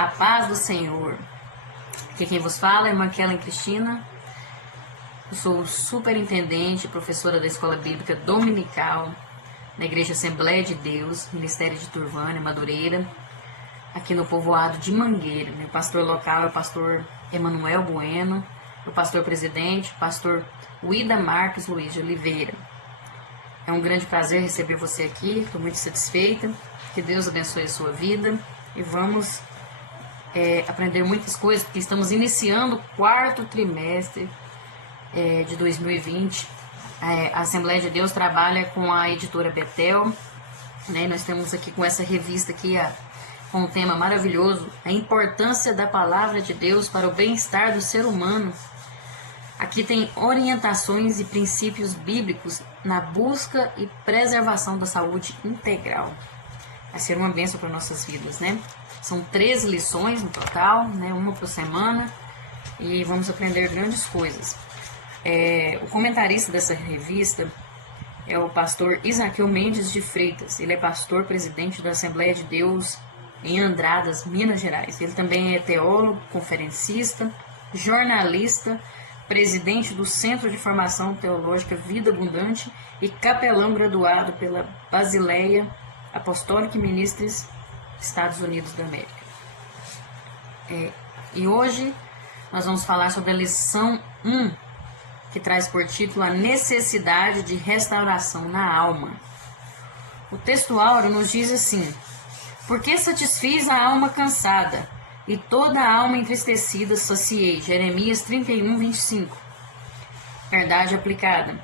A paz do Senhor. Aqui quem vos fala é irmã Kellen Cristina. Eu sou superintendente, professora da Escola Bíblica Dominical, na Igreja Assembleia de Deus, Ministério de Turvânia, Madureira, aqui no povoado de Mangueira. Meu pastor local é o pastor Emanuel Bueno, o pastor presidente, o pastor Uida Marques Luiz de Oliveira. É um grande prazer receber você aqui, estou muito satisfeita. Que Deus abençoe a sua vida e vamos aprender muitas coisas, porque estamos iniciando o quarto trimestre de 2020. A Assembleia de Deus trabalha com a editora Betel, né? Nós temos aqui com essa revista aqui com um tema maravilhoso, a importância da palavra de Deus para o bem-estar do ser humano. Aqui tem orientações e princípios bíblicos na busca e preservação da saúde integral. Vai ser uma bênção para nossas vidas, né? São 13 lições no total, né? Uma por semana, e vamos aprender grandes coisas. O comentarista dessa revista é o pastor Isaqueu Mendes de Freitas. Ele é pastor presidente da Assembleia de Deus em Andradas, Minas Gerais. Ele também é teólogo, conferencista, jornalista, presidente do Centro de Formação Teológica Vida Abundante e capelão graduado pela Basileia Apostólica Ministries, Estados Unidos da América. E hoje nós vamos falar sobre a lição 1, que traz por título a necessidade de restauração na alma. O texto áureo nos diz assim: porque satisfiz a alma cansada e toda a alma entristecida saciei. Jeremias 31, 25. Verdade aplicada.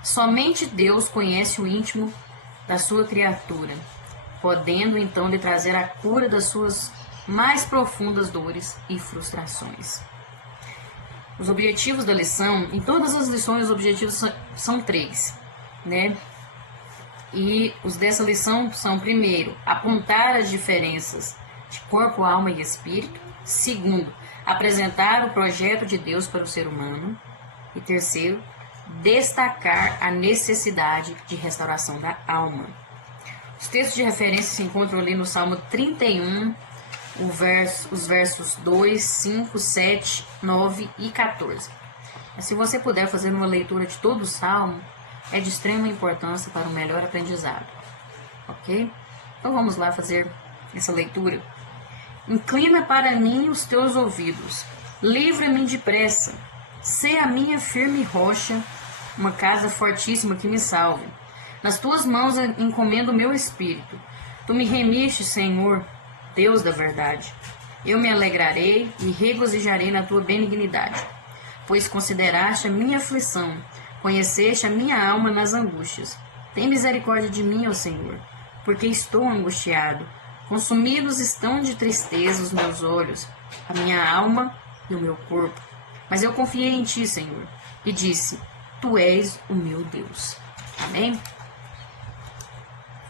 Somente Deus conhece o íntimo da sua criatura, podendo então lhe trazer a cura das suas mais profundas dores e frustrações. Os objetivos da lição, em todas as lições os objetivos são 3, né? E os dessa lição são, primeiro, apontar as diferenças de corpo, alma e espírito. Segundo, apresentar o projeto de Deus para o ser humano. E terceiro, destacar a necessidade de restauração da alma. Os textos de referência se encontram ali no Salmo 31, os versos 2, 5, 7, 9 e 14. Mas se você puder fazer uma leitura de todo o Salmo, é de extrema importância para um melhor aprendizado. Ok? Então vamos lá fazer essa leitura. Inclina para mim os teus ouvidos, livra-me depressa, sê a minha firme rocha, uma casa fortíssima que me salve. Nas tuas mãos encomendo o meu espírito. Tu me remiste, Senhor, Deus da verdade. Eu me alegrarei e regozijarei na tua benignidade, pois consideraste a minha aflição, conheceste a minha alma nas angústias. Tem misericórdia de mim, ó Senhor, porque estou angustiado. Consumidos estão de tristeza os meus olhos, a minha alma e o meu corpo. Mas eu confiei em ti, Senhor, e disse: tu és o meu Deus. Amém?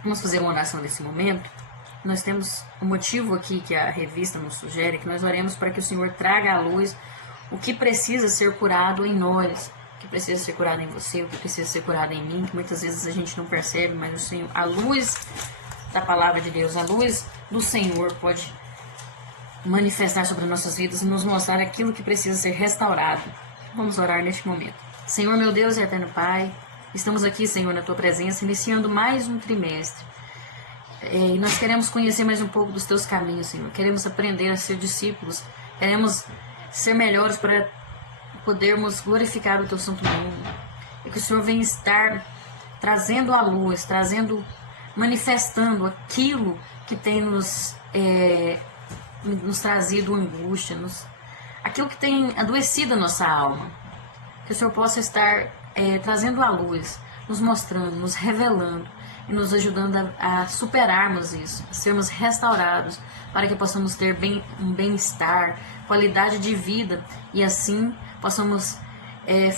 Vamos fazer uma oração nesse momento. Nós temos um motivo aqui que a revista nos sugere, que nós oremos para que o Senhor traga à luz o que precisa ser curado em nós, o que precisa ser curado em você, o que precisa ser curado em mim, que muitas vezes a gente não percebe, mas o Senhor, a luz da palavra de Deus, a luz do Senhor pode manifestar sobre nossas vidas e nos mostrar aquilo que precisa ser restaurado. Vamos orar neste momento. Senhor, meu Deus e eterno Pai, estamos aqui, Senhor, na Tua presença, iniciando mais um trimestre. E nós queremos conhecer mais um pouco dos Teus caminhos, Senhor. Queremos aprender a ser discípulos. Queremos ser melhores para podermos glorificar o Teu santo nome. E que o Senhor venha estar trazendo a luz, manifestando aquilo que tem nos trazido angústia, aquilo que tem adoecido a nossa alma. Que o Senhor possa estar trazendo a luz, nos mostrando, nos revelando e nos ajudando a superarmos isso, a sermos restaurados, para que possamos ter um bem-estar, qualidade de vida e assim possamos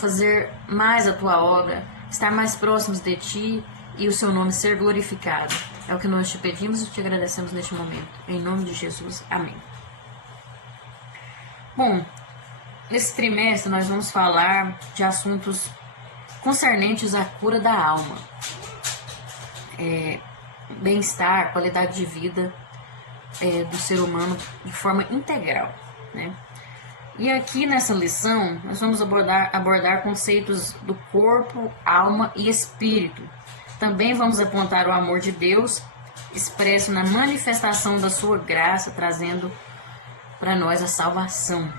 fazer mais a Tua obra, estar mais próximos de Ti e o Seu nome ser glorificado. É o que nós te pedimos e te agradecemos neste momento. Em nome de Jesus. Amém. Bom, nesse trimestre nós vamos falar de assuntos concernentes à cura da alma. Bem-estar, qualidade de vida do ser humano de forma integral, né? E aqui nessa lição nós vamos abordar conceitos do corpo, alma e espírito. Também vamos apontar o amor de Deus expresso na manifestação da sua graça, trazendo para nós a salvação.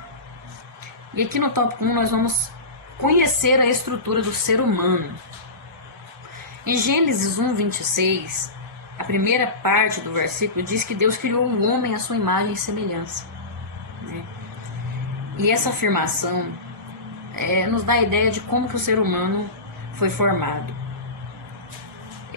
E aqui no tópico 1 nós vamos conhecer a estrutura do ser humano. Em Gênesis 1:26, a primeira parte do versículo diz que Deus criou o homem à sua imagem e semelhança, né? E essa afirmação nos dá a ideia de como que o ser humano foi formado.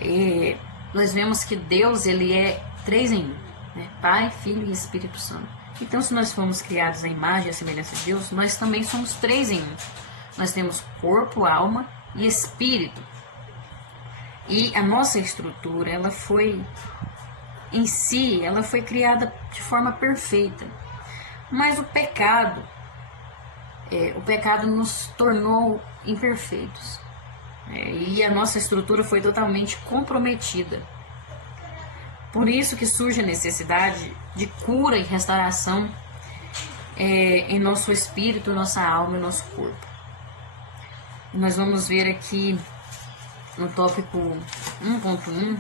E nós vemos que Deus ele é 3 em 1, né? Pai, Filho e Espírito Santo. Então, se nós fomos criados à imagem e à semelhança de Deus, nós também somos 3 em 1. Nós temos corpo, alma e espírito. E a nossa estrutura, ela foi criada de forma perfeita. Mas o pecado nos tornou imperfeitos. E a nossa estrutura foi totalmente comprometida. Por isso que surge a necessidade de cura e restauração em nosso espírito, nossa alma e nosso corpo. Nós vamos ver aqui no tópico 1.1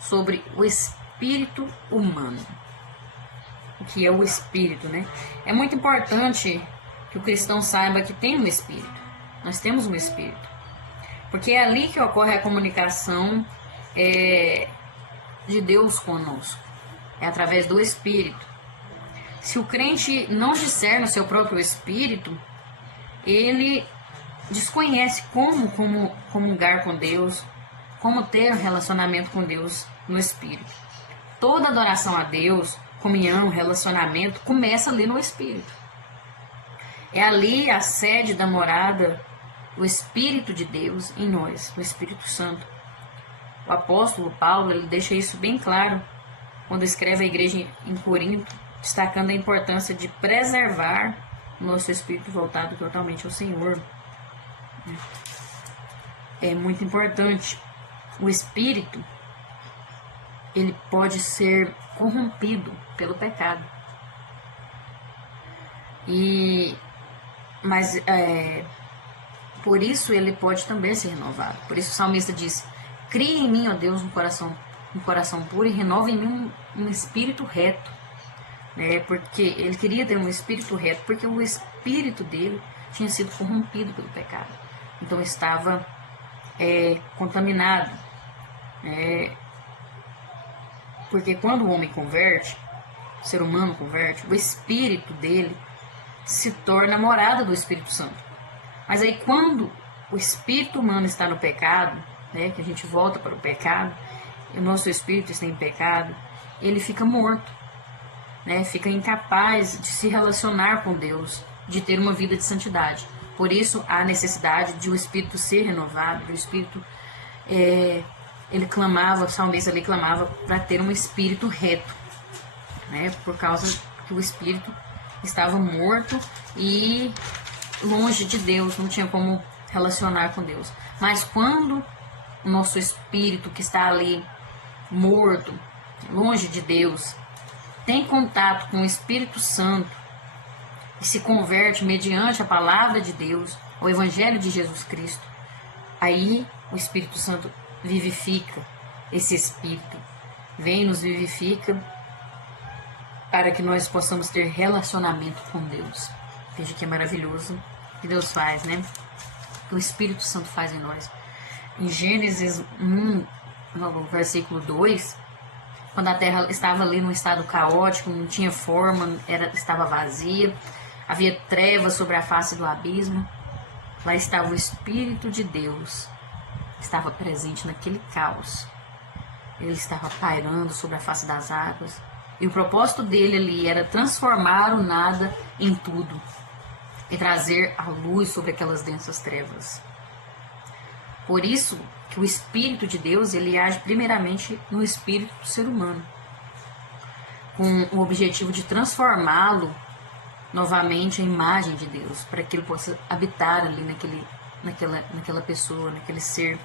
sobre o espírito humano. O que é o espírito, né? É muito importante que o cristão saiba que tem um espírito. Nós temos um espírito. Porque é ali que ocorre a comunicação de Deus conosco. É através do espírito. Se o crente não discerne o seu próprio espírito, ele desconhece como comungar com Deus, como ter um relacionamento com Deus no espírito. Toda adoração a Deus, comunhão, relacionamento, começa ali no espírito. É ali a sede da morada, o Espírito de Deus em nós, o Espírito Santo. O apóstolo Paulo ele deixa isso bem claro quando escreve a igreja em Corinto, destacando a importância de preservar o nosso espírito voltado totalmente ao Senhor. É muito importante. O espírito ele pode ser corrompido pelo pecado. Mas por isso ele pode também ser renovado. Por isso o salmista diz: cria em mim, ó Deus, um coração puro e renova em mim um espírito reto. Porque ele queria ter um espírito reto, porque o espírito dele tinha sido corrompido pelo pecado. Então estava contaminado. Porque quando o homem converte, o ser humano converte, o espírito dele se torna morada do Espírito Santo. Mas aí quando o espírito humano está no pecado, que a gente volta para o pecado, e o nosso espírito está em pecado, ele fica morto, fica incapaz de se relacionar com Deus, de ter uma vida de santidade. Por isso há necessidade de o espírito ser renovado, o espírito, ele clamava, o salmista ali clamava para ter um espírito reto, por causa que o espírito estava morto e longe de Deus, não tinha como relacionar com Deus. Mas quando o nosso espírito que está ali morto, longe de Deus, tem contato com o Espírito Santo e se converte mediante a palavra de Deus, o Evangelho de Jesus Cristo, aí o Espírito Santo vivifica esse espírito, vem e nos vivifica para que nós possamos ter relacionamento com Deus. Veja que é maravilhoso que Deus faz, que o Espírito Santo faz em nós. Em Gênesis 1, no versículo 2, quando a terra estava ali num estado caótico, não tinha forma, estava vazia, havia trevas sobre a face do abismo, lá estava o Espírito de Deus, estava presente naquele caos. Ele estava pairando sobre a face das águas. E o propósito dele ali era transformar o nada em tudo e trazer a luz sobre aquelas densas trevas. Por isso que o Espírito de Deus ele age primeiramente no espírito do ser humano, com o objetivo de transformá-lo novamente à imagem de Deus, para que ele possa habitar ali naquela pessoa, naquele ser.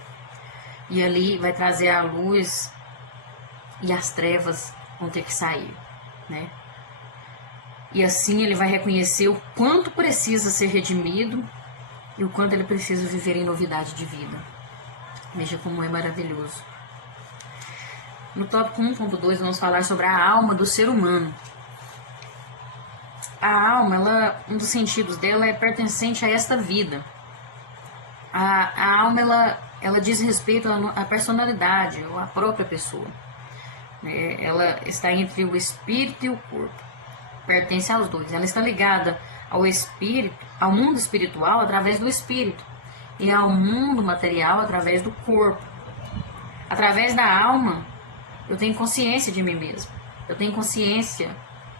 E ali vai trazer a luz e as trevas vão ter que sair, né? E assim ele vai reconhecer o quanto precisa ser redimido e o quanto ele precisa viver em novidade de vida. Veja como é maravilhoso. No tópico 1.2 vamos falar sobre a alma do ser humano. A alma, um dos sentidos dela é pertencente a esta vida. A alma, ela diz respeito à personalidade, ou à própria pessoa. Ela está entre o espírito e o corpo. Pertence aos dois. Ela está ligada ao espírito, ao mundo espiritual através do espírito e ao mundo material através do corpo. Através da alma, eu tenho consciência de mim mesmo. Eu tenho consciência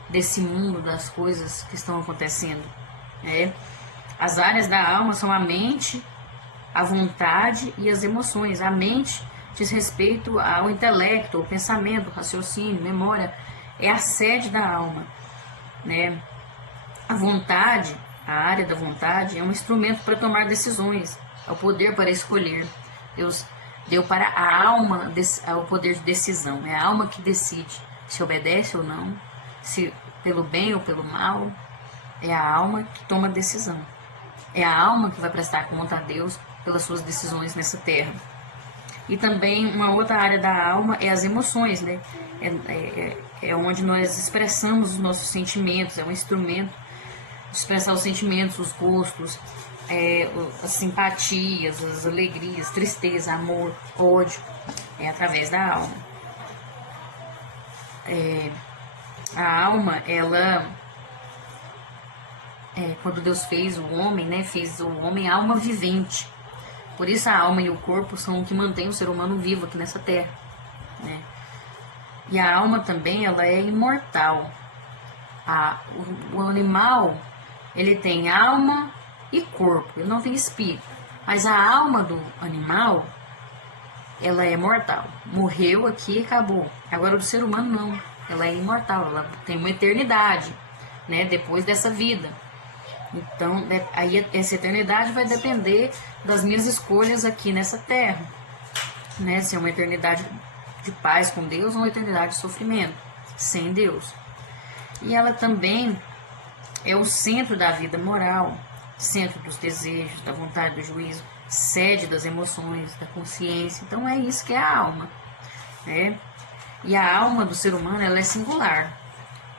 desse mundo, das coisas que estão acontecendo. As áreas da alma são a mente, a vontade e as emoções. A mente diz respeito ao intelecto, ao pensamento, ao raciocínio, memória. É a sede da alma. A vontade, a área da vontade, é um instrumento para tomar decisões, é o poder para escolher. Deus deu para a alma o poder de decisão. É a alma que decide se obedece ou não, se pelo bem ou pelo mal. É a alma que toma a decisão. É a alma que vai prestar conta a Deus pelas suas decisões nessa terra. E também uma outra área da alma é as emoções, É onde nós expressamos os nossos sentimentos, é um instrumento de expressar os sentimentos, os gostos, as simpatias, as alegrias, tristeza, amor, ódio, através da alma. A alma, quando Deus fez o homem, fez o homem alma vivente. Por isso a alma e o corpo são o que mantém o ser humano vivo aqui nessa terra, E a alma também, ela é imortal. O animal, ele tem alma e corpo, ele não tem espírito. Mas a alma do animal, ela é mortal. Morreu aqui e acabou. Agora, do ser humano, não. Ela é imortal, ela tem uma eternidade, depois dessa vida. Então, aí essa eternidade vai depender das minhas escolhas aqui nessa terra, Se é uma eternidade de paz com Deus ou uma eternidade de sofrimento sem Deus. E ela também é o centro da vida moral, centro dos desejos, da vontade, do juízo, sede das emoções, da consciência. Então é isso que é a alma, E a alma do ser humano, ela é singular,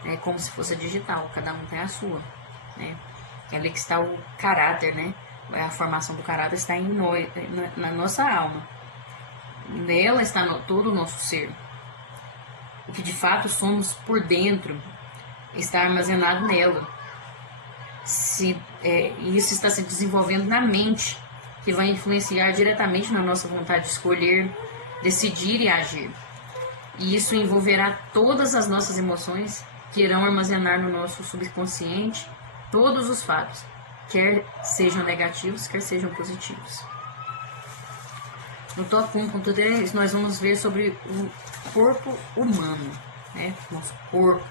é como se fosse digital, cada um tem a sua, É ali que está o caráter, A formação do caráter está em nós, na nossa alma. Nela está todo o nosso ser. O que de fato somos por dentro está armazenado nela. Isso está se desenvolvendo na mente, que vai influenciar diretamente na nossa vontade de escolher, decidir e agir. E isso envolverá todas as nossas emoções, que irão armazenar no nosso subconsciente todos os fatos, quer sejam negativos, quer sejam positivos. No tópico 1.3, nós vamos ver sobre o corpo humano, Nosso corpo.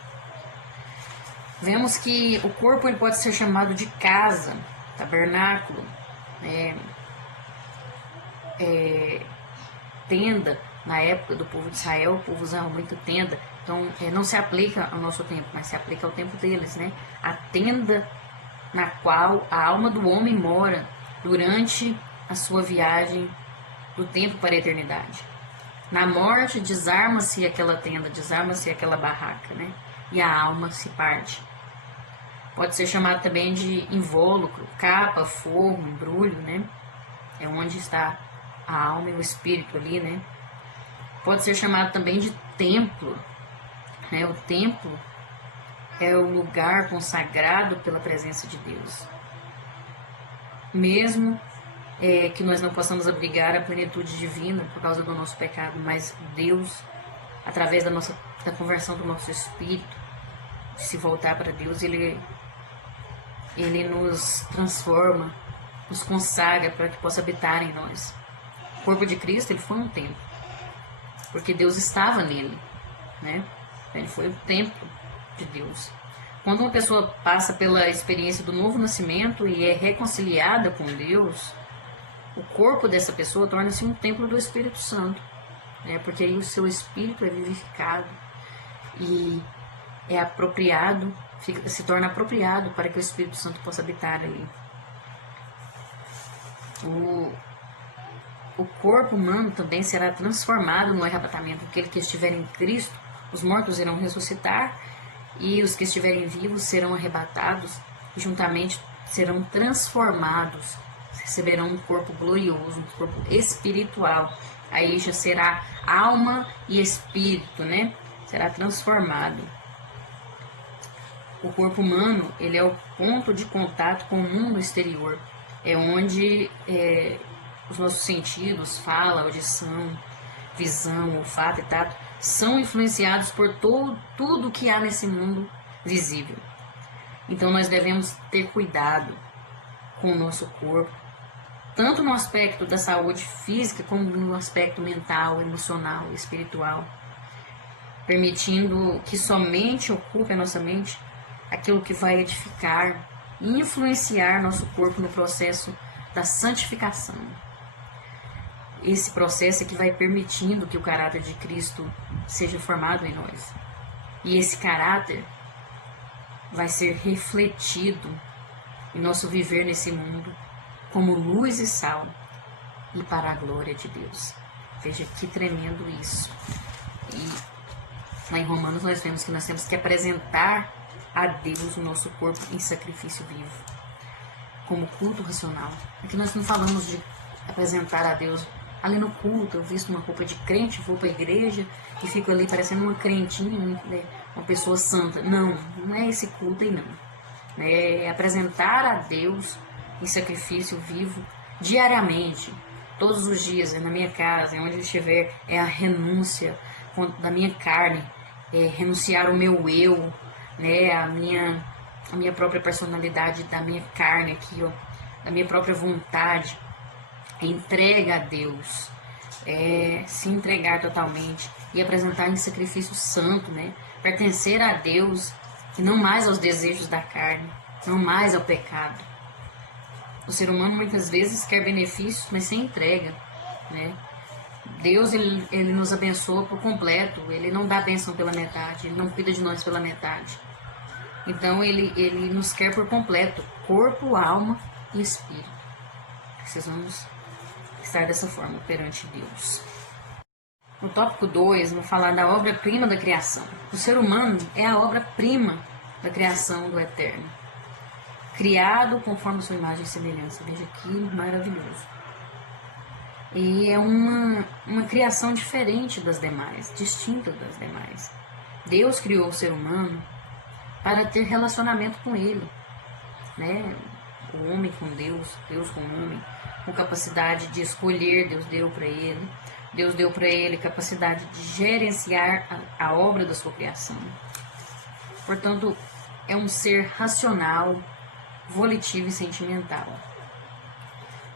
Vemos que o corpo ele pode ser chamado de casa, tabernáculo, tenda. Na época do povo de Israel, o povo usava muito tenda. Então, não se aplica ao nosso tempo, mas se aplica ao tempo deles, A tenda na qual a alma do homem mora durante a sua viagem do tempo para a eternidade. Na morte, desarma-se aquela tenda, desarma-se aquela barraca, E a alma se parte. Pode ser chamado também de invólucro, capa, forro, embrulho, É onde está a alma e o espírito ali, Pode ser chamado também de templo, O templo é o lugar consagrado pela presença de Deus. Mesmo que nós não possamos abrigar a plenitude divina por causa do nosso pecado, mas Deus, através da conversão do nosso espírito, de se voltar para Deus, Ele nos transforma, nos consagra para que possa habitar em nós. O corpo de Cristo, ele foi um templo, porque Deus estava nele, Ele foi o templo de Deus. Quando uma pessoa passa pela experiência do novo nascimento e é reconciliada com Deus, o corpo dessa pessoa torna-se um templo do Espírito Santo, porque aí o seu espírito é vivificado e é apropriado, se torna apropriado para que o Espírito Santo possa habitar ali. O corpo humano também será transformado no arrebatamento. Aquele que estiver em Cristo, os mortos irão ressuscitar e os que estiverem vivos serão arrebatados e juntamente serão transformados, receberão um corpo glorioso, um corpo espiritual. Aí já será alma e espírito, né? Será transformado. O corpo humano, ele é o ponto de contato com o mundo exterior. É onde os nossos sentidos, fala, audição, visão, olfato e tato, são influenciados por tudo que há nesse mundo visível. Então nós devemos ter cuidado com o nosso corpo, tanto no aspecto da saúde física, como no aspecto mental, emocional, espiritual, permitindo que somente ocupe a nossa mente aquilo que vai edificar e influenciar nosso corpo no processo da santificação. Esse processo é que vai permitindo que o caráter de Cristo seja formado em nós. E esse caráter vai ser refletido em nosso viver nesse mundo como luz e sal e para a glória de Deus. Veja que tremendo isso. E lá em Romanos nós vemos que nós temos que apresentar a Deus o nosso corpo em sacrifício vivo, como culto racional. Aqui nós não falamos de apresentar a Deus ali no culto, eu visto uma roupa de crente, vou para a igreja e fico ali parecendo uma crentinha, né? Uma pessoa santa. Não, não é esse culto aí não. É apresentar a Deus em sacrifício vivo diariamente, todos os dias, na minha casa, onde eu estiver, é a renúncia da minha carne, é renunciar o meu eu, né? A minha própria personalidade, da minha carne aqui, ó, da minha própria vontade. Entrega a Deus, se entregar totalmente e apresentar em sacrifício santo, né? Pertencer a Deus e não mais aos desejos da carne, não mais ao pecado. O ser humano muitas vezes quer benefícios, mas sem entrega, né? Deus, ele nos abençoa por completo, ele não dá bênção pela metade, ele não cuida de nós pela metade. Então ele nos quer por completo, corpo, alma e espírito. Precisamos estar dessa forma perante Deus. No tópico 2, vou falar da obra-prima da criação. O ser humano é a obra-prima da criação do Eterno, criado conforme a sua imagem e semelhança. Veja que maravilhoso. E é uma criação diferente das demais, distinta das demais. Deus criou o ser humano para ter relacionamento com ele, né? O homem com Deus, Deus com o homem, com capacidade de escolher, Deus deu para ele. Deus deu para ele capacidade de gerenciar a obra da sua criação. Portanto, é um ser racional, volitivo e sentimental.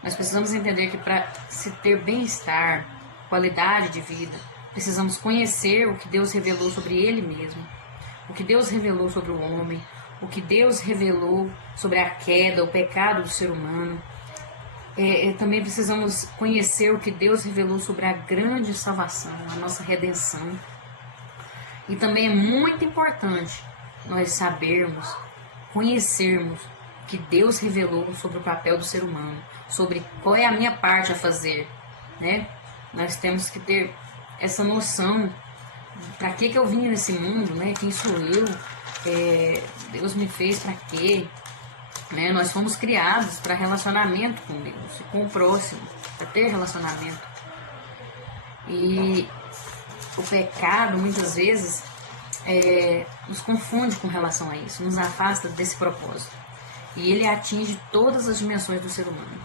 Nós precisamos entender que para se ter bem-estar, qualidade de vida, precisamos conhecer o que Deus revelou sobre Ele mesmo, o que Deus revelou sobre o homem, o que Deus revelou sobre a queda, o pecado do ser humano. Também precisamos conhecer o que Deus revelou sobre a grande salvação, a nossa redenção. E também é muito importante nós sabermos, conhecermos o que Deus revelou sobre o papel do ser humano, sobre qual é a minha parte a fazer, né? Nós temos que ter essa noção, para que eu vim nesse mundo, né? Quem sou eu? Deus me fez para quê? Né? Nós fomos criados para relacionamento com Deus, com o próximo, para ter relacionamento. E o pecado, muitas vezes, nos confunde com relação a isso, nos afasta desse propósito. E ele atinge todas as dimensões do ser humano.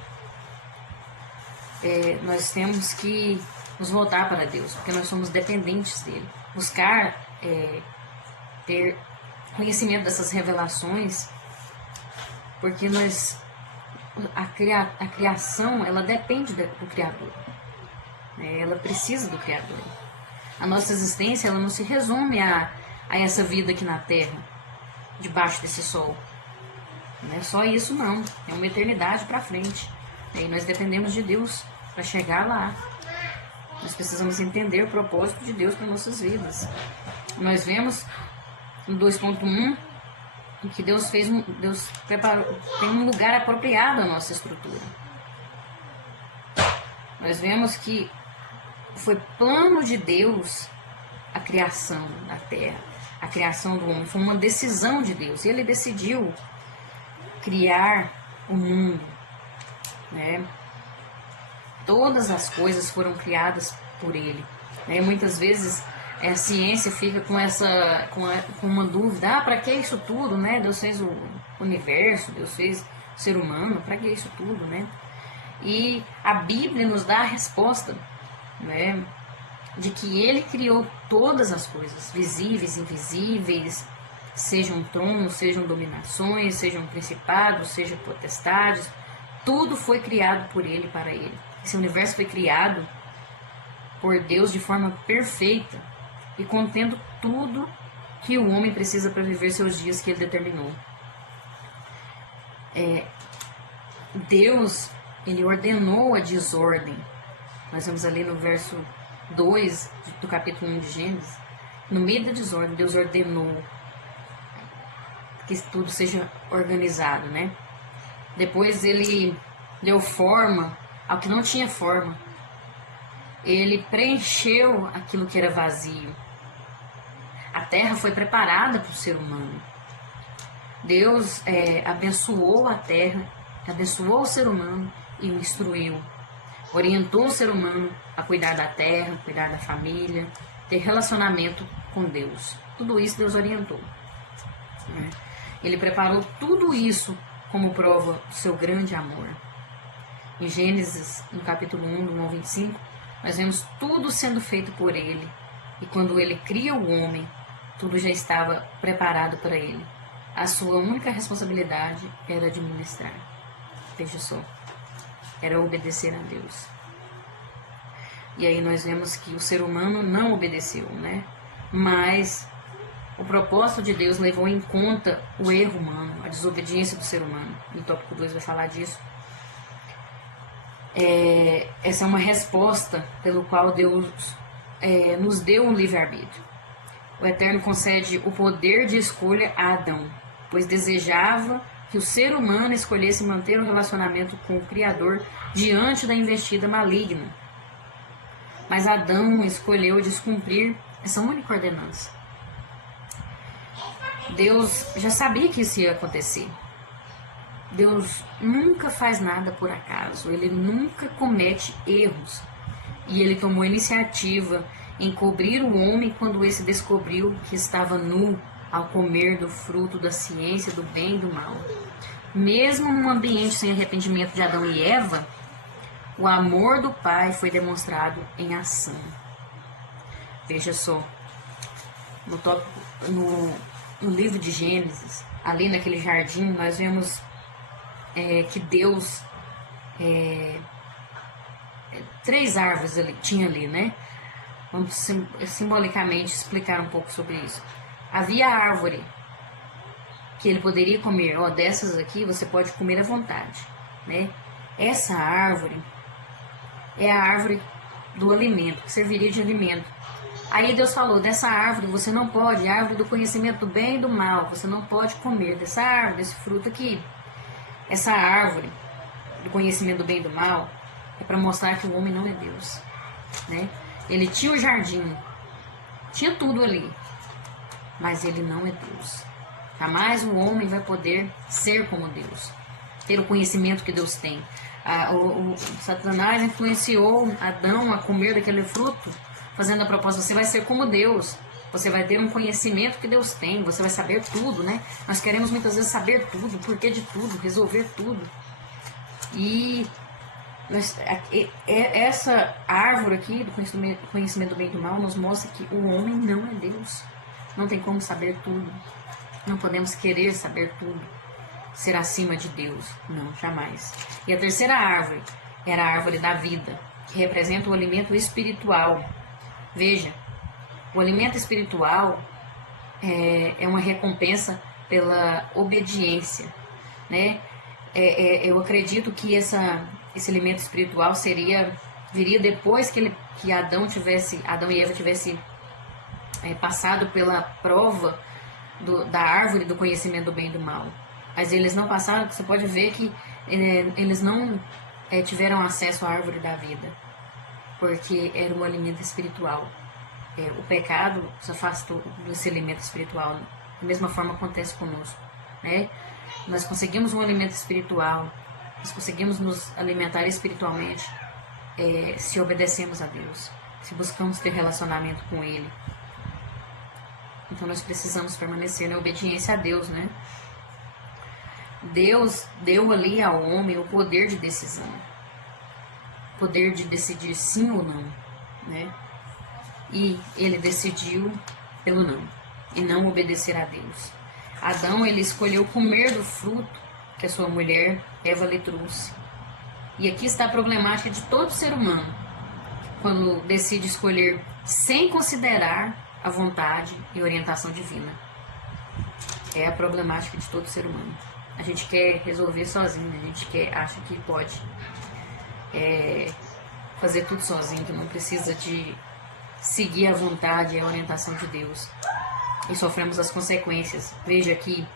Nós temos que nos voltar para Deus, porque nós somos dependentes dele. Buscar ter conhecimento dessas revelações, porque a criação, ela depende do Criador, né? Ela precisa do Criador. A nossa existência, ela não se resume a essa vida aqui na Terra, debaixo desse sol. Não é só isso não, é uma eternidade para frente. E nós dependemos de Deus para chegar lá. Nós precisamos entender o propósito de Deus para nossas vidas. Nós vemos no 2.1 que Deus preparou, tem um lugar apropriado à nossa estrutura. Nós vemos que foi plano de Deus a criação da terra, a criação do homem. Foi uma decisão de Deus. Ele decidiu criar o mundo, né? Todas as coisas foram criadas por Ele, né? Muitas vezes a ciência fica com uma dúvida: para que isso tudo, né? Deus fez o universo, Deus fez o ser humano, para que isso tudo, né? E a Bíblia nos dá a resposta, né? De que Ele criou todas as coisas, visíveis, invisíveis, sejam tronos, sejam dominações, sejam principados, sejam potestades, tudo foi criado por Ele e para Ele. Esse universo foi criado por Deus de forma perfeita e contendo tudo que o homem precisa para viver seus dias que Ele determinou. Deus, Ele ordenou a desordem. Nós vamos ali no verso 2 do capítulo 1 de Gênesis. No meio da desordem, Deus ordenou que tudo seja organizado, né? Depois Ele deu forma ao que não tinha forma. Ele preencheu aquilo que era vazio. A terra foi preparada para o ser humano. Deus abençoou a terra, abençoou o ser humano e o instruiu. Orientou o ser humano a cuidar da terra, cuidar da família, ter relacionamento com Deus. Tudo isso Deus orientou, né? Ele preparou tudo isso como prova do seu grande amor. Em Gênesis, no capítulo 1, do 1 ao 25, nós vemos tudo sendo feito por Ele. E quando Ele cria o homem, tudo já estava preparado para ele. A sua única responsabilidade era administrar. Veja só, era obedecer a Deus. E aí nós vemos que o ser humano não obedeceu, né? Mas o propósito de Deus levou em conta o erro humano, a desobediência do ser humano. No tópico 2 vai falar disso. Essa é uma resposta pelo qual Deus nos deu um livre-arbítrio. O Eterno concede o poder de escolha a Adão, pois desejava que o ser humano escolhesse manter um relacionamento com o Criador diante da investida maligna. Mas Adão escolheu descumprir essa única ordenança. Deus já sabia que isso ia acontecer. Deus nunca faz nada por acaso, Ele nunca comete erros. E Ele tomou a iniciativa em cobrir o homem quando esse descobriu que estava nu ao comer do fruto da ciência do bem e do mal. Mesmo num ambiente sem arrependimento de Adão e Eva, o amor do Pai foi demonstrado em ação. Veja só, no livro de Gênesis, ali naquele jardim, nós vemos que Deus, 3 árvores tinha ali, né? Vamos simbolicamente explicar um pouco sobre isso. Havia a árvore que ele poderia comer. Dessas aqui você pode comer à vontade, né? Essa árvore é a árvore do alimento, que serviria de alimento. Aí Deus falou: dessa árvore você não pode, a árvore do conhecimento do bem e do mal, você não pode comer dessa árvore, desse fruto aqui. Essa árvore do conhecimento do bem e do mal é para mostrar que o homem não é Deus, né? Ele tinha o jardim, tinha tudo ali, mas ele não é Deus. Jamais o homem vai poder ser como Deus, ter o conhecimento que Deus tem. O Satanás influenciou Adão a comer daquele fruto, fazendo a proposta: você vai ser como Deus, você vai ter um conhecimento que Deus tem, você vai saber tudo, né? Nós queremos muitas vezes saber tudo, o porquê de tudo, resolver tudo. E essa árvore aqui do conhecimento do bem e do mal nos mostra que o homem não é Deus. Não tem como saber tudo. Não podemos querer saber tudo, ser acima de Deus. Não, jamais. E a terceira árvore era a árvore da vida, que representa o alimento espiritual. Veja, o alimento espiritual é uma recompensa pela obediência, né? Eu acredito que esse alimento espiritual viria depois que Adão e Eva tivessem passado pela prova da árvore do conhecimento do bem e do mal. Mas eles não passaram, você pode ver que eles não tiveram acesso à árvore da vida, porque era um alimento espiritual. O pecado se afastou desse alimento espiritual. Da mesma forma acontece conosco, né? Nós conseguimos um alimento espiritual, nós conseguimos nos alimentar espiritualmente se obedecemos a Deus, se buscamos ter relacionamento com Ele. Então nós precisamos permanecer na obediência a Deus, né? Deus deu ali ao homem o poder de decisão, poder de decidir sim ou não, né? E ele decidiu pelo não, e não obedecer a Deus. Adão, ele escolheu comer do fruto que a sua mulher, Eva, lhe trouxe. E aqui está a problemática de todo ser humano, quando decide escolher sem considerar a vontade e orientação divina. É a problemática de todo ser humano. A gente quer resolver sozinho, a gente acha que pode fazer tudo sozinho, que não precisa de seguir a vontade e a orientação de Deus. E sofremos as consequências. Veja que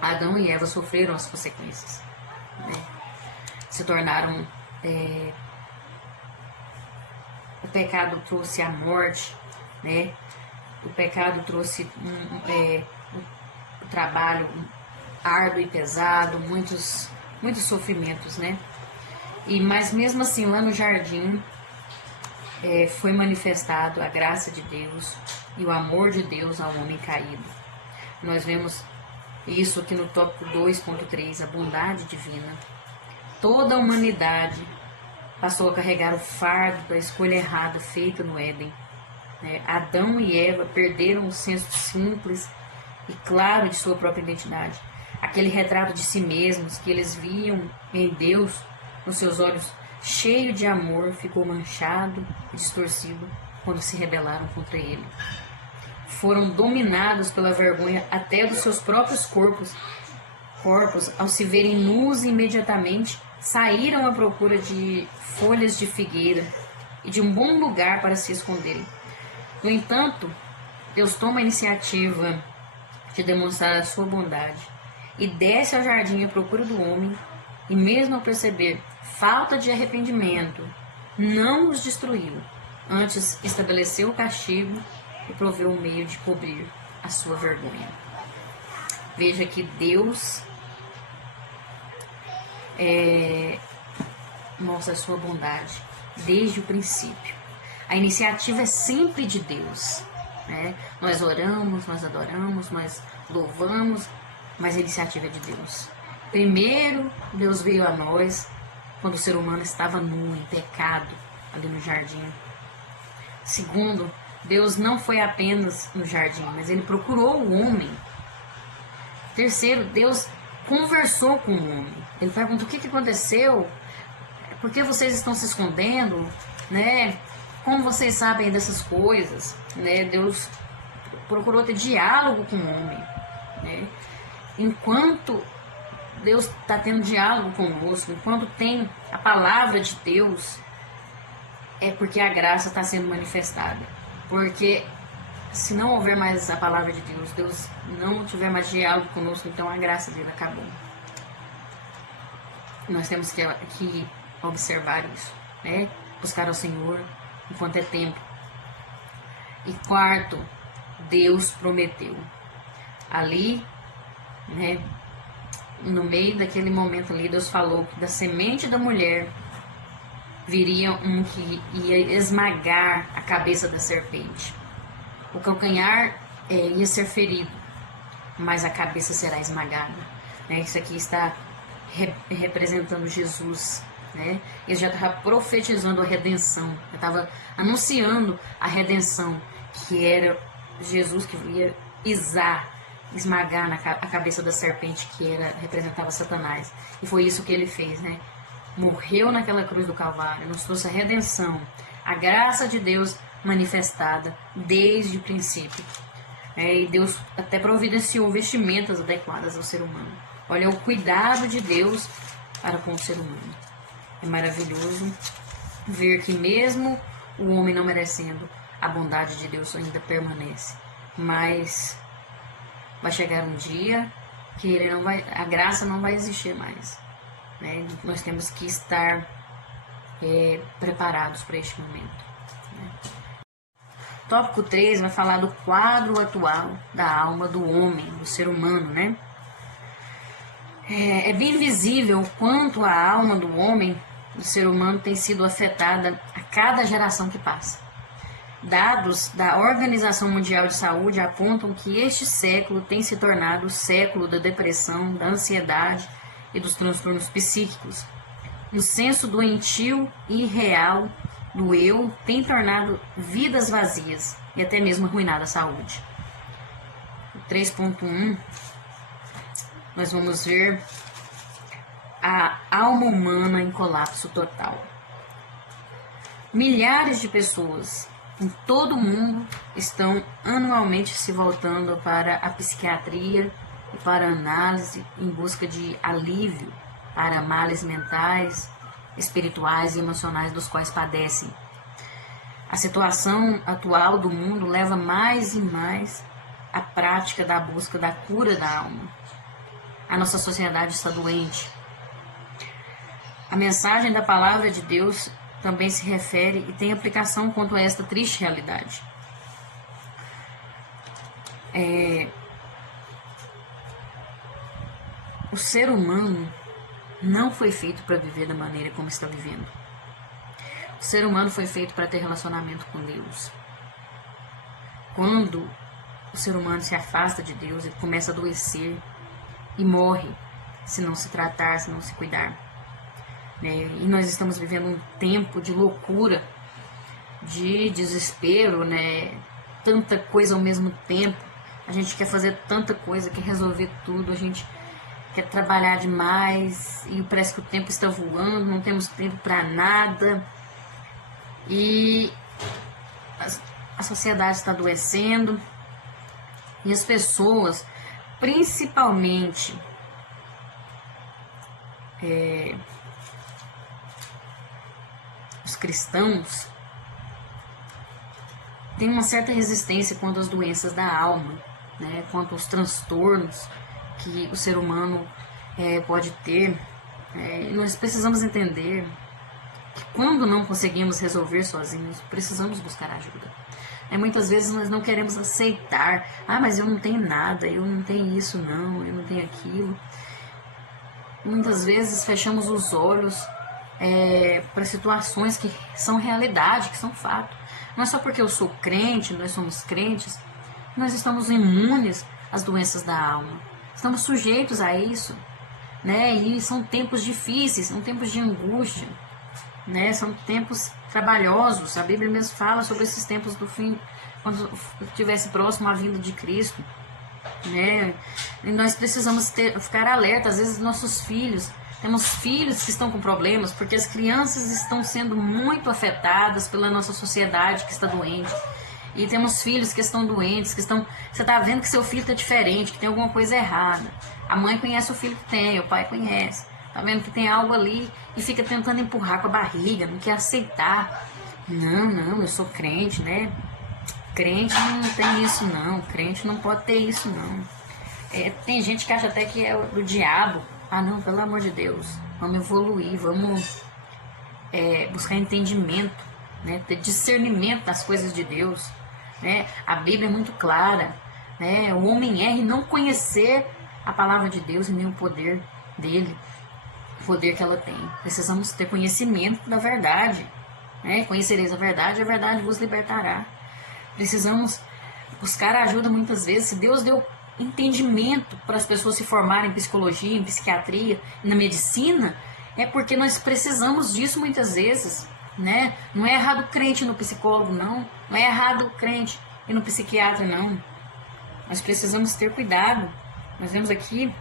Adão e Eva sofreram as consequências, né? Se tornaram... o pecado trouxe a morte, né? O pecado trouxe o trabalho árduo e pesado, muitos sofrimentos, né? Mas mesmo assim, lá no jardim, foi manifestado a graça de Deus e o amor de Deus ao homem caído. Nós vemos isso aqui no tópico 2.3, a bondade divina. Toda a humanidade passou a carregar o fardo da escolha errada feita no Éden. Adão e Eva perderam o senso simples e claro de sua própria identidade. Aquele retrato de si mesmos que eles viam em Deus, nos seus olhos cheio de amor, ficou manchado e distorcido quando se rebelaram contra ele. Foram dominados pela vergonha até dos seus próprios corpos, ao se verem nus imediatamente, saíram à procura de folhas de figueira e de um bom lugar para se esconderem. No entanto, Deus toma a iniciativa de demonstrar a sua bondade e desce ao jardim à procura do homem, e mesmo ao perceber falta de arrependimento, não os destruiu, antes estabeleceu o castigo e proveu um meio de cobrir a sua vergonha. Veja que Deus mostra a sua bondade desde o princípio. A iniciativa é sempre de Deus, né? Nós oramos, nós adoramos, nós louvamos, mas a iniciativa é de Deus. Primeiro, Deus veio a nós quando o ser humano estava nu, em pecado, ali no jardim. Segundo, Deus não foi apenas no jardim, mas Ele procurou o homem. Terceiro, Deus conversou com o homem. Ele perguntou: o que aconteceu? Por que vocês estão se escondendo? Né? Como vocês sabem dessas coisas? Né? Deus procurou ter diálogo com o homem. Né? Enquanto Deus está tendo diálogo conosco, enquanto tem a palavra de Deus, é porque a graça está sendo manifestada. Porque se não houver mais a palavra de Deus, Deus não tiver mais diálogo conosco, então a graça dele acabou. Nós temos que observar isso, né? Buscar ao Senhor enquanto é tempo. E quarto, Deus prometeu. Ali, né, no meio daquele momento ali, Deus falou que da semente da mulher viria um que ia esmagar a cabeça da serpente. O calcanhar ia ser ferido, mas a cabeça será esmagada. Né? Isso aqui está representando Jesus. Né? Ele já estava profetizando a redenção, já estava anunciando a redenção, que era Jesus que ia esmagar a cabeça da serpente, que representava Satanás. E foi isso que ele fez, né? Morreu naquela cruz do Calvário, nos trouxe a redenção, a graça de Deus manifestada desde o princípio. E Deus até providenciou vestimentas adequadas ao ser humano. Olha o cuidado de Deus para com o ser humano. É maravilhoso ver que mesmo o homem não merecendo, a bondade de Deus ainda permanece. Mas vai chegar um dia que a graça não vai existir mais, né? Nós temos que estar preparados para este momento, né? Tópico 3 vai falar do quadro atual da alma do homem, do ser humano, né? É bem visível o quanto a alma do homem, do ser humano, tem sido afetada a cada geração que passa. Dados da Organização Mundial de Saúde apontam que este século tem se tornado o século da depressão, da ansiedade e dos transtornos psíquicos. O senso doentio e irreal do eu tem tornado vidas vazias e até mesmo arruinado a saúde. 3.1, nós vamos ver a alma humana em colapso total. Milhares de pessoas em todo o mundo estão anualmente se voltando para a psiquiatria e para a análise em busca de alívio para males mentais, espirituais e emocionais dos quais padecem. A situação atual do mundo leva mais e mais à prática da busca da cura da alma. A nossa sociedade está doente. A mensagem da palavra de Deus também se refere e tem aplicação quanto a esta triste realidade. O ser humano não foi feito para viver da maneira como está vivendo. O ser humano foi feito para ter relacionamento com Deus. Quando o ser humano se afasta de Deus, ele começa a adoecer e morre se não se tratar, se não se cuidar. E nós estamos vivendo um tempo de loucura, de desespero, né? Tanta coisa ao mesmo tempo. A gente quer fazer tanta coisa, quer resolver tudo, a gente quer trabalhar demais e parece que o tempo está voando, não temos tempo para nada. E a sociedade está adoecendo e as pessoas, principalmente os cristãos, têm uma certa resistência quanto às doenças da alma, né? Quanto aos transtornos que o ser humano pode ter. Nós precisamos entender que quando não conseguimos resolver sozinhos, precisamos buscar ajuda. Muitas vezes nós não queremos aceitar, mas eu não tenho nada, eu não tenho isso não, eu não tenho aquilo. Muitas vezes fechamos os olhos para situações que são realidade, que são fato. Não é só porque eu sou crente, nós somos crentes, nós estamos imunes às doenças da alma. Estamos sujeitos a isso, né? E são tempos difíceis, são tempos de angústia, né? São tempos trabalhosos. A Bíblia mesmo fala sobre esses tempos do fim, quando estivesse próximo à vinda de Cristo, né? E nós precisamos ficar alerta. Às vezes nossos filhos, temos filhos que estão com problemas porque as crianças estão sendo muito afetadas pela nossa sociedade que está doente. E temos filhos que estão doentes, você está vendo que seu filho está diferente, que tem alguma coisa errada. A mãe conhece o filho que tem, o pai conhece. Está vendo que tem algo ali e fica tentando empurrar com a barriga, não quer aceitar. Não, eu sou crente, né? Crente não tem isso não, crente não pode ter isso não. Tem gente que acha até que é do diabo. Não, pelo amor de Deus, vamos evoluir, vamos buscar entendimento, né? Ter discernimento das coisas de Deus. Né? A Bíblia é muito clara, né? O homem erra em não conhecer a palavra de Deus e nem o poder dele, o poder que ela tem. Precisamos ter conhecimento da verdade, né? Conhecereis a verdade vos libertará. Precisamos buscar ajuda muitas vezes. Se Deus deu entendimento para as pessoas se formarem em psicologia, em psiquiatria, na medicina, é porque nós precisamos disso muitas vezes. Né? Não é errado crente no psicólogo, não é errado crente e no psiquiatra, não. Nós precisamos ter cuidado. Nós vemos aqui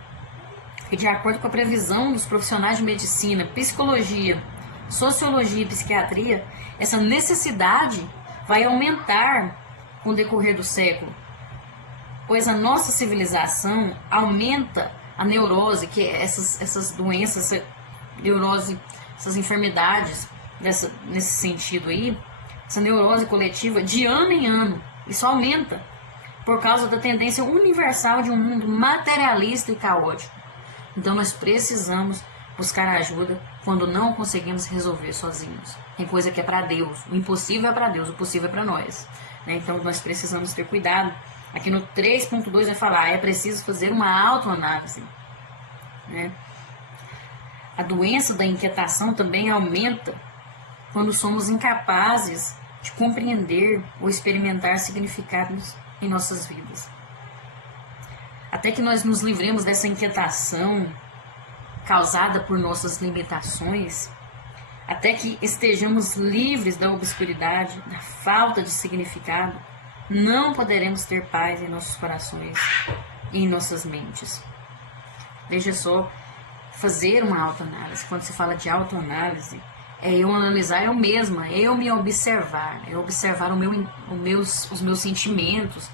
que, de acordo com a previsão dos profissionais de medicina, psicologia, sociologia e psiquiatria, essa necessidade vai aumentar com o decorrer do século, pois a nossa civilização aumenta a neurose, que é essas doenças, neurose, essas enfermidades nesse sentido aí, essa neurose coletiva de ano em ano. Isso aumenta por causa da tendência universal de um mundo materialista e caótico. Então nós precisamos buscar ajuda quando não conseguimos resolver sozinhos. Tem coisa que é para Deus, o impossível é para Deus, o possível é para nós. Então nós precisamos ter cuidado. Aqui no 3.2 vai falar, é preciso fazer uma autoanálise. A doença da inquietação também aumenta quando somos incapazes de compreender ou experimentar significados em nossas vidas. Até que nós nos livremos dessa inquietação causada por nossas limitações, até que estejamos livres da obscuridade, da falta de significado, não poderemos ter paz em nossos corações e em nossas mentes. Veja só, fazer uma autoanálise. Quando se fala de autoanálise, é eu analisar eu mesma, eu me observar, é observar os meus sentimentos,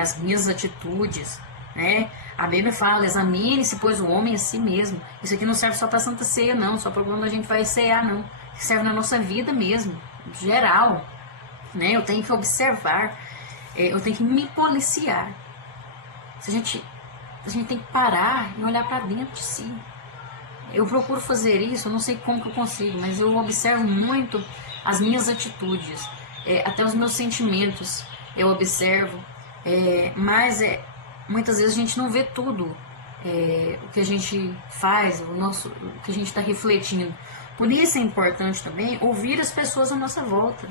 as minhas atitudes, né? A Bíblia fala, examine-se, pois o homem é si mesmo. Isso aqui não serve só para Santa Ceia, não, só para quando a gente vai cear, não. Isso serve na nossa vida mesmo, geral, né? Eu tenho que observar, eu tenho que me policiar. A gente tem que parar e olhar para dentro de si. Eu procuro fazer isso, eu não sei como que eu consigo, mas eu observo muito as minhas atitudes, até os meus sentimentos, eu observo, mas muitas vezes a gente não vê tudo, o que a gente faz, o que a gente está refletindo. Por isso é importante também ouvir as pessoas à nossa volta,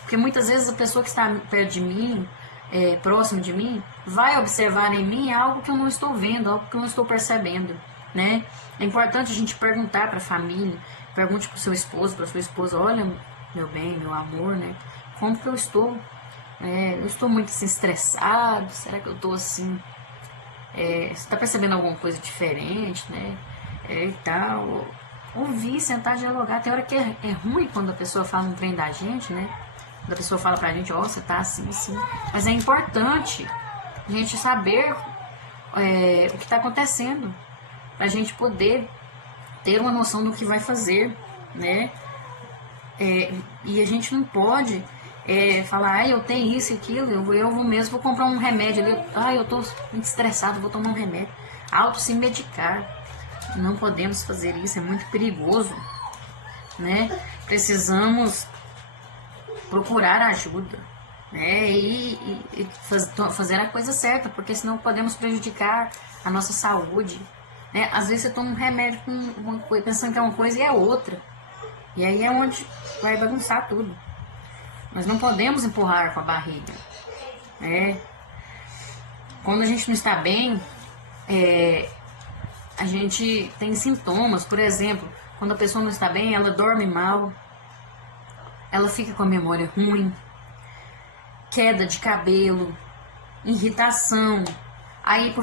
porque muitas vezes a pessoa que está perto de mim, próximo de mim, vai observar em mim algo que eu não estou vendo, algo que eu não estou percebendo. É importante a gente perguntar para a família, pergunte para o seu esposo, para a sua esposa, olha, meu bem, meu amor, como que eu estou? Eu estou muito assim, estressado, será que eu estou assim, você está percebendo alguma coisa diferente, e tal, ouvir, sentar, dialogar. Tem hora que é ruim quando a pessoa fala um trem da gente, quando a pessoa fala pra gente, você tá assim, assim, mas é importante a gente saber o que está acontecendo, para a gente poder ter uma noção do que vai fazer, e a gente não pode falar, eu tenho isso e aquilo, eu mesmo vou comprar um remédio ali, eu tô muito estressado, vou tomar um remédio. Se medicar, não podemos fazer isso, é muito perigoso, Precisamos procurar ajuda, e fazer a coisa certa, porque senão podemos prejudicar a nossa saúde. Às vezes você toma um remédio com uma coisa, pensando que é uma coisa e é outra. E aí é onde vai bagunçar tudo. Nós não podemos empurrar com a barriga. Quando a gente não está bem, a gente tem sintomas. Por exemplo, quando a pessoa não está bem, ela dorme mal, ela fica com a memória ruim, queda de cabelo, irritação. Aí,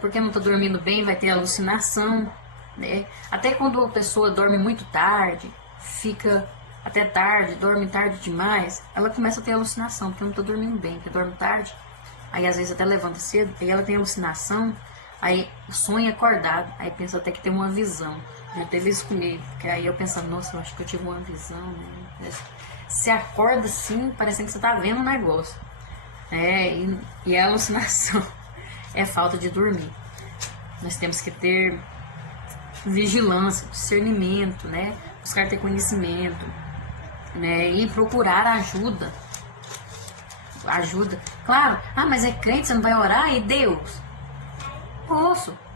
porque não está dormindo bem, vai ter alucinação, Até quando a pessoa dorme muito tarde, fica até tarde, dorme tarde demais, ela começa a ter alucinação, porque não está dormindo bem, porque dorme tarde, aí às vezes até levanta cedo, aí ela tem alucinação, aí sonha acordado, aí pensa até que tem uma visão. Já teve isso comigo, porque aí eu pensando, nossa, eu acho que eu tive uma visão, Você acorda assim, parecendo que você está vendo um negócio, e a alucinação é falta de dormir. Nós temos que ter vigilância, discernimento, buscar ter conhecimento, e procurar ajuda. Claro, mas é crente, você não vai orar? E Deus?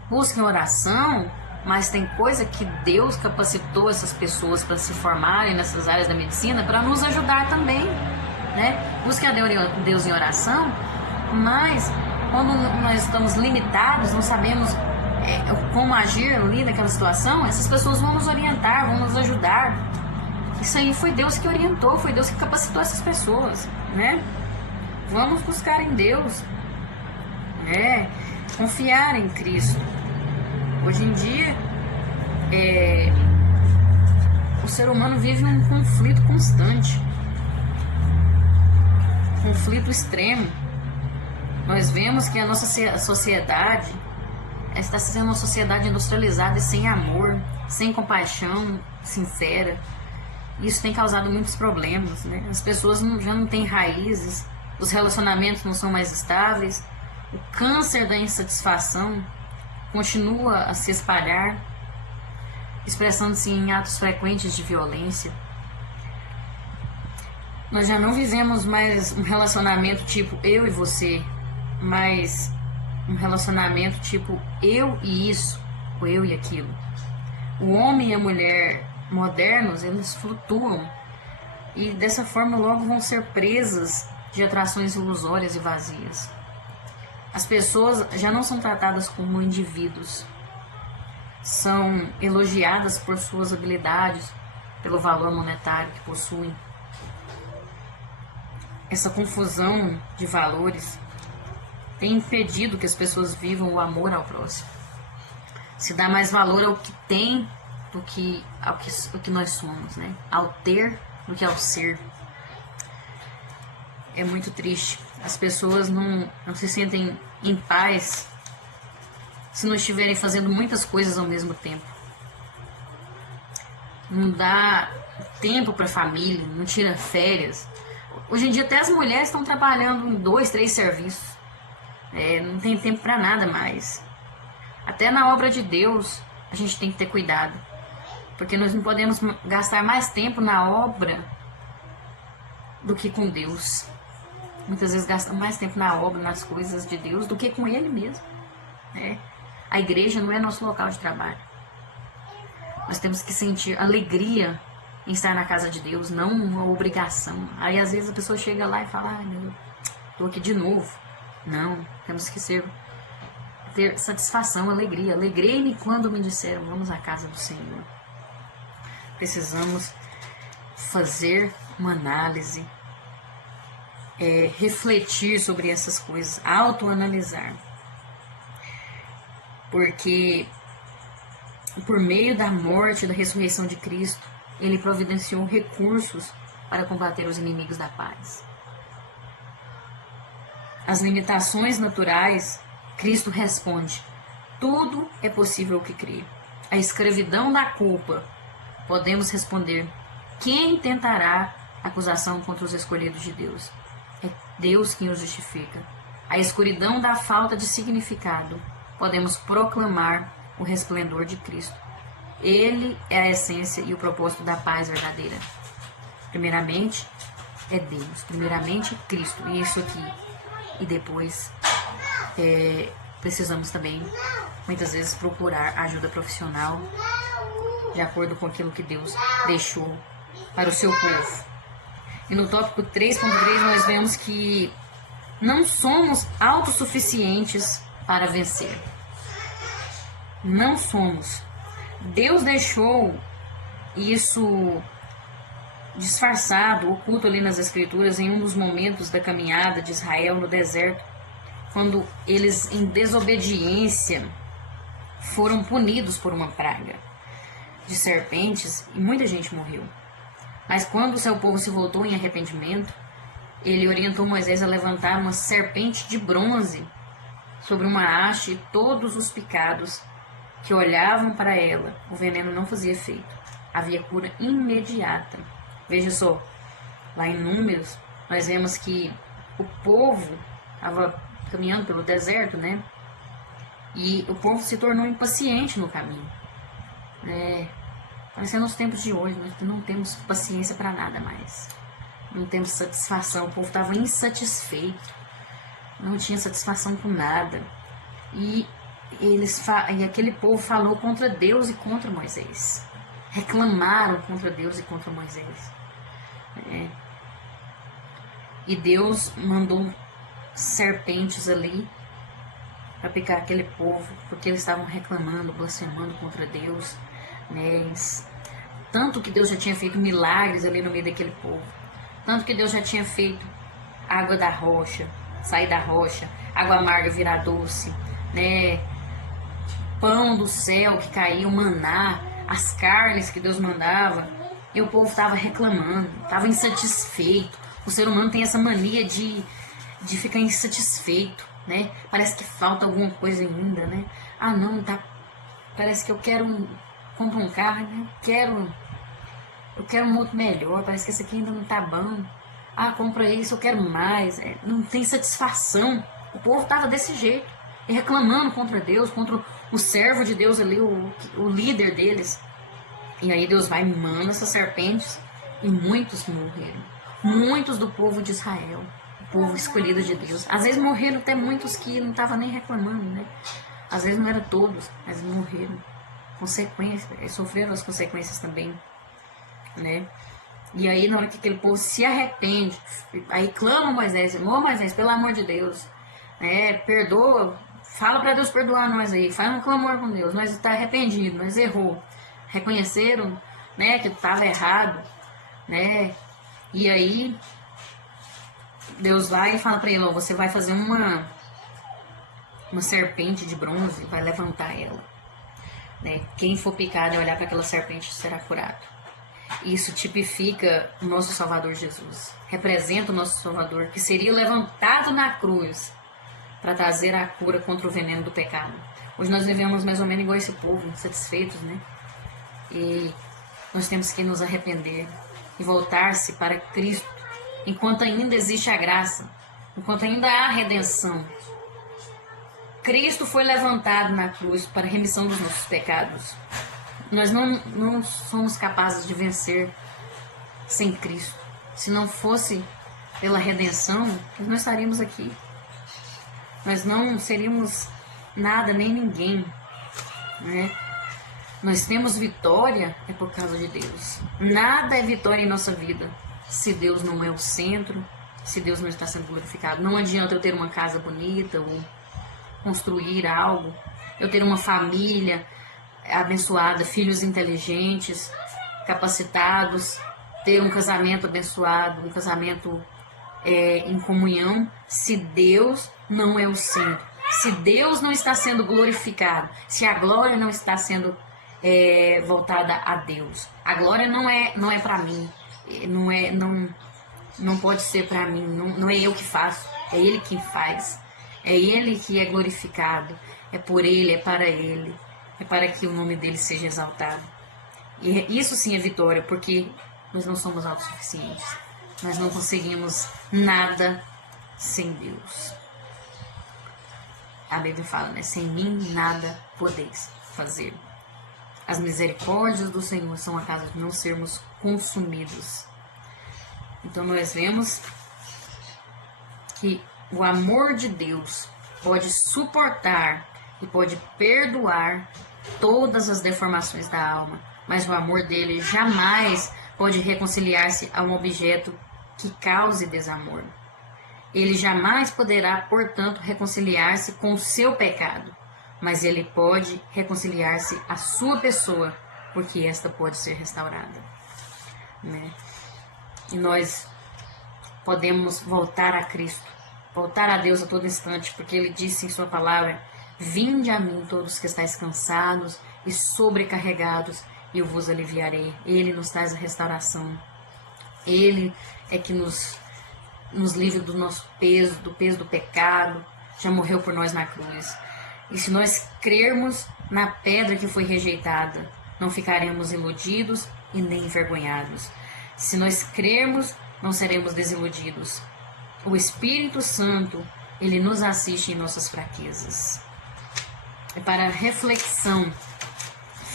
Busquem oração, mas tem coisa que Deus capacitou essas pessoas para se formarem nessas áreas da medicina para nos ajudar também, Busquem a Deus em oração, mas quando nós estamos limitados, não sabemos como agir ali naquela situação, essas pessoas vão nos orientar, vão nos ajudar. Isso aí foi Deus que orientou, foi Deus que capacitou essas pessoas, Vamos buscar em Deus, confiar em Cristo. Hoje em dia, o ser humano vive um conflito constante, conflito extremo. Nós vemos que a nossa sociedade está sendo uma sociedade industrializada e sem amor, sem compaixão sincera. Isso tem causado muitos problemas, né? As pessoas já não têm raízes, os relacionamentos não são mais estáveis, o câncer da insatisfação continua a se espalhar, expressando-se em atos frequentes de violência. Nós já não vivemos mais um relacionamento tipo eu e você, mas um relacionamento tipo eu e isso, ou eu e aquilo. O homem e a mulher modernos, eles flutuam e dessa forma logo vão ser presas de atrações ilusórias e vazias. As pessoas já não são tratadas como indivíduos, são elogiadas por suas habilidades, pelo valor monetário que possuem. Essa confusão de valores tem impedido que as pessoas vivam o amor ao próximo. Se dá mais valor ao que tem do que ao que nós somos, né? Ao ter do que ao ser. É muito triste. As pessoas não se sentem em paz se não estiverem fazendo muitas coisas ao mesmo tempo. Não dá tempo para a família, não tira férias. Hoje em dia até as mulheres estão trabalhando em 2, 3 serviços. Não tem tempo para nada mais. Até na obra de Deus a gente tem que ter cuidado, porque nós não podemos gastar mais tempo na obra do que com Deus. Muitas vezes gastamos mais tempo na obra, nas coisas de Deus, do que com Ele mesmo. A igreja não é nosso local de trabalho. Nós temos que sentir alegria em estar na casa de Deus, não uma obrigação. Aí às vezes a pessoa chega lá e fala, ai meu Deus, estou aqui de novo. Não, temos que ter satisfação, alegria. Alegrei-me quando me disseram, vamos à casa do Senhor. Precisamos fazer uma análise, refletir sobre essas coisas, autoanalisar. Porque por meio da morte e da ressurreição de Cristo, Ele providenciou recursos para combater os inimigos da paz. As limitações naturais, Cristo responde: tudo é possível ao que crê. A escravidão da culpa, podemos responder: quem tentará acusação contra os escolhidos de Deus? É Deus quem os justifica. A escuridão da falta de significado, podemos proclamar o resplendor de Cristo. Ele é a essência e o propósito da paz verdadeira. Primeiramente é Deus, primeiramente Cristo, e isso aqui. E depois precisamos também, muitas vezes, procurar ajuda profissional de acordo com aquilo que Deus deixou para o seu povo. E no tópico 3.3 nós vemos que não somos autossuficientes para vencer. Não somos. Deus deixou isso disfarçado, oculto ali nas Escrituras, em um dos momentos da caminhada de Israel no deserto, quando eles, em desobediência, foram punidos por uma praga de serpentes e muita gente morreu. Mas quando o seu povo se voltou em arrependimento, ele orientou Moisés a levantar uma serpente de bronze sobre uma haste, e todos os picados que olhavam para ela, o veneno não fazia efeito. Havia cura imediata. Veja só, lá em Números, nós vemos que o povo estava caminhando pelo deserto, né? E o povo se tornou impaciente no caminho. Parecendo nos tempos de hoje, nós não temos paciência para nada mais. Não temos satisfação. O povo estava insatisfeito. Não tinha satisfação com nada. E aquele povo falou contra Deus e contra Moisés. Reclamaram contra Deus e contra Moisés. E Deus mandou serpentes ali para picar aquele povo, porque eles estavam reclamando, blasfemando contra Deus. Tanto que Deus já tinha feito milagres ali no meio daquele povo. Tanto que Deus já tinha feito água da rocha, sair da rocha, água amarga virar doce, pão do céu que caía, o maná, as carnes que Deus mandava, e o povo estava reclamando, estava insatisfeito. O ser humano tem essa mania de ficar insatisfeito, Parece que falta alguma coisa ainda, Parece que eu quero comprar um carro, quero eu quero um outro melhor, parece que esse aqui ainda não tá bom. Ah, compra isso, eu quero mais. Não tem satisfação. O povo tava desse jeito, e reclamando contra Deus, contra o servo de Deus ali, o líder deles. E aí Deus vai e manda essas serpentes, e muitos morreram. Muitos do povo de Israel, o povo escolhido de Deus. Às vezes morreram até muitos que não estavam nem reclamando, né? Às vezes não eram todos, mas morreram. Consequências, sofreram as consequências também, né? E aí na hora que aquele povo se arrepende, aí clama a Moisés, Moisés, pelo amor de Deus, perdoa, fala para Deus perdoar nós aí, faz um clamor com Deus, nós está arrependido, nós errou, reconheceram, né, que estava errado, né? E aí Deus vai e fala para ele, você vai fazer uma serpente de bronze, vai levantar ela, né? Quem for picado e olhar para aquela serpente será curado. Isso tipifica o nosso Salvador Jesus, representa o nosso Salvador, que seria levantado na cruz para trazer a cura contra o veneno do pecado. Hoje nós vivemos mais ou menos igual esse povo, insatisfeitos, né? E nós temos que nos arrepender e voltar-se para Cristo, enquanto ainda existe a graça, enquanto ainda há redenção. Cristo foi levantado na cruz para a remissão dos nossos pecados. Nós não somos capazes de vencer sem Cristo. Se não fosse pela redenção, nós não estaríamos aqui. Nós não seríamos nada nem ninguém, né? Nós temos vitória é por causa de Deus. Nada é vitória em nossa vida se Deus não é o centro, se Deus não está sendo glorificado. Não adianta eu ter uma casa bonita ou construir algo, eu ter uma família abençoada, filhos inteligentes, capacitados, ter um casamento abençoado, um casamento em comunhão, se Deus não é o centro, se Deus não está sendo glorificado, se a glória não está sendo voltada a Deus. A glória não é para mim, não pode ser para mim, não é eu que faço, é Ele que faz, é Ele que é glorificado, é por Ele, é para que o nome dele seja exaltado. E isso sim é vitória, porque nós não somos autossuficientes. Nós não conseguimos nada sem Deus. A Bíblia fala, né? Sem mim nada podeis fazer. As misericórdias do Senhor são a causa de não sermos consumidos. Então nós vemos que o amor de Deus pode suportar e pode perdoar todas as deformações da alma, mas o amor dele jamais pode reconciliar-se a um objeto que cause desamor. Ele jamais poderá, portanto, reconciliar-se com o seu pecado, mas ele pode reconciliar-se à sua pessoa, porque esta pode ser restaurada, né? E nós podemos voltar a Cristo, voltar a Deus a todo instante, porque ele disse em sua palavra: vinde a mim todos que estáis cansados e sobrecarregados, e eu vos aliviarei. Ele nos traz a restauração. Ele é que nos livra do nosso peso, do peso do pecado. Já morreu por nós na cruz. E se nós crermos na pedra que foi rejeitada, não ficaremos iludidos e nem envergonhados. Se nós crermos, não seremos desiludidos. O Espírito Santo, ele nos assiste em nossas fraquezas. Para a reflexão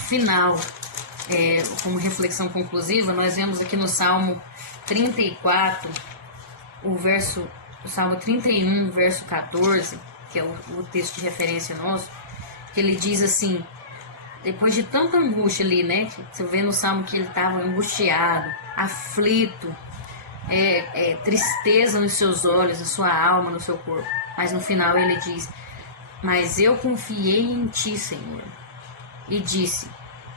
final, como reflexão conclusiva, nós vemos aqui no Salmo 34, o Salmo 31, verso 14, que é o texto de referência nosso, que ele diz assim, depois de tanta angústia ali, né, que você vê no Salmo que ele estava angustiado, aflito, tristeza nos seus olhos, na sua alma, no seu corpo, mas no final ele diz: mas eu confiei em ti, Senhor, e disse: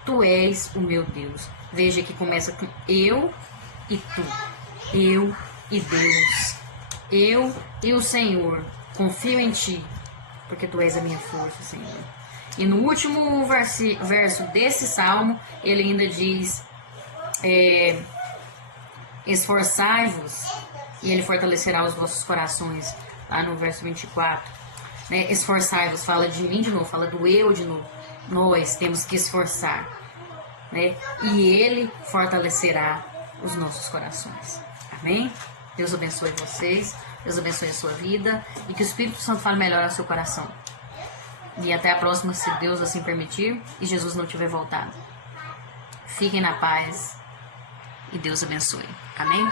tu és o meu Deus. Veja que começa com eu e tu, eu e Deus, eu e o Senhor, confio em ti, porque tu és a minha força, Senhor. E no último verso desse salmo, ele ainda diz: esforçai-vos, e ele fortalecerá os vossos corações, lá no verso 24. Né? Esforçai-vos, fala de mim de novo, fala do eu de novo. Nós temos que esforçar. né? E Ele fortalecerá os nossos corações. Amém? Deus abençoe vocês, Deus abençoe a sua vida e que o Espírito Santo fale melhor ao seu coração. E até a próxima, se Deus assim permitir e Jesus não tiver voltado. Fiquem na paz e Deus abençoe. Amém?